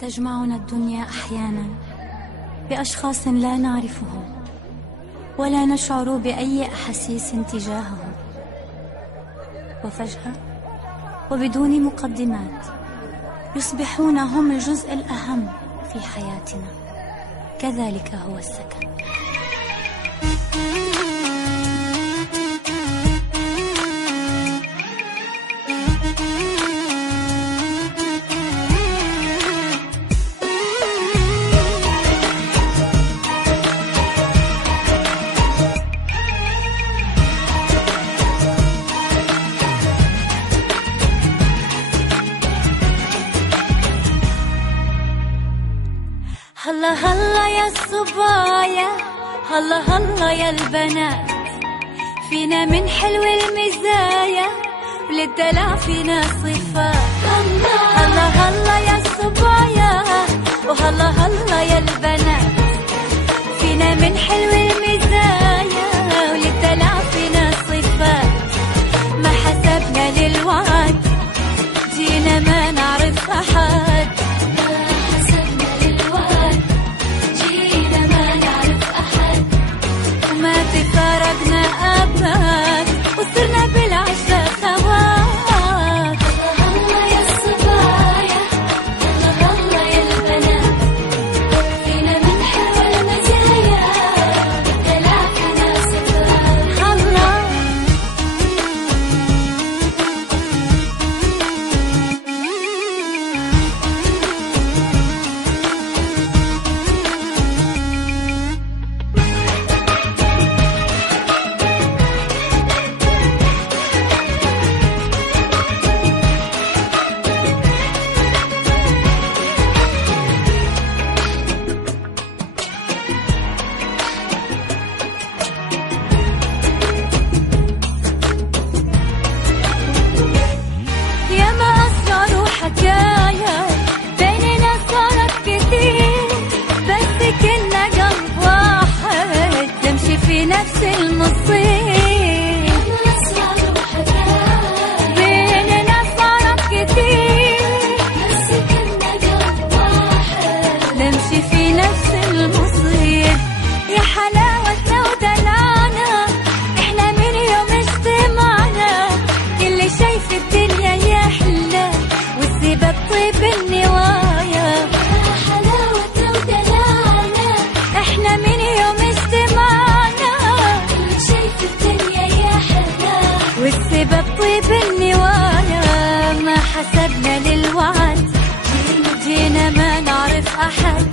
تجمعنا الدنيا أحيانا بأشخاص لا نعرفهم ولا نشعر بأي أحاسيس تجاههم، وفجأة وبدون مقدمات يصبحون هم الجزء الأهم في حياتنا. كذلك هو السكن. هلا هلا يا الصبايا، هلا هلا يا البنات، فينا من حلو المزايا وللدلع فينا صفات. هلا هلا يا الصبايا وهلا هلا يا البنات، فينا من حلو المزايا وللدلع فينا صفات. ما حسبنا للوعد جينا ما نعرف أحد، فرقنا أبد وصرنا بالعشرة خوات. هلا يا الصبايا هلا يا البنات، فينا من حلو المزايا دلع فينا صفات. هلا حكاية بيننا صارت كتير، بس كنا قلب واحد نمشي في نفس المصير. بيننا صارت كتير، بس كنا قلب واحد نمشي في نفس المصير. يا حلاوتنا ودلعنا احنا من يوم اجتمعنا، كل شي في الدنيا يحلى والسبب طيب النوايا. يا حلاوتنا ودلعنا احنا من يوم اجتمعنا، كل شي في الدنيا يحلى والسبب طيب النوايا. ما حسبنا للوعد جينا ما نعرف أحد،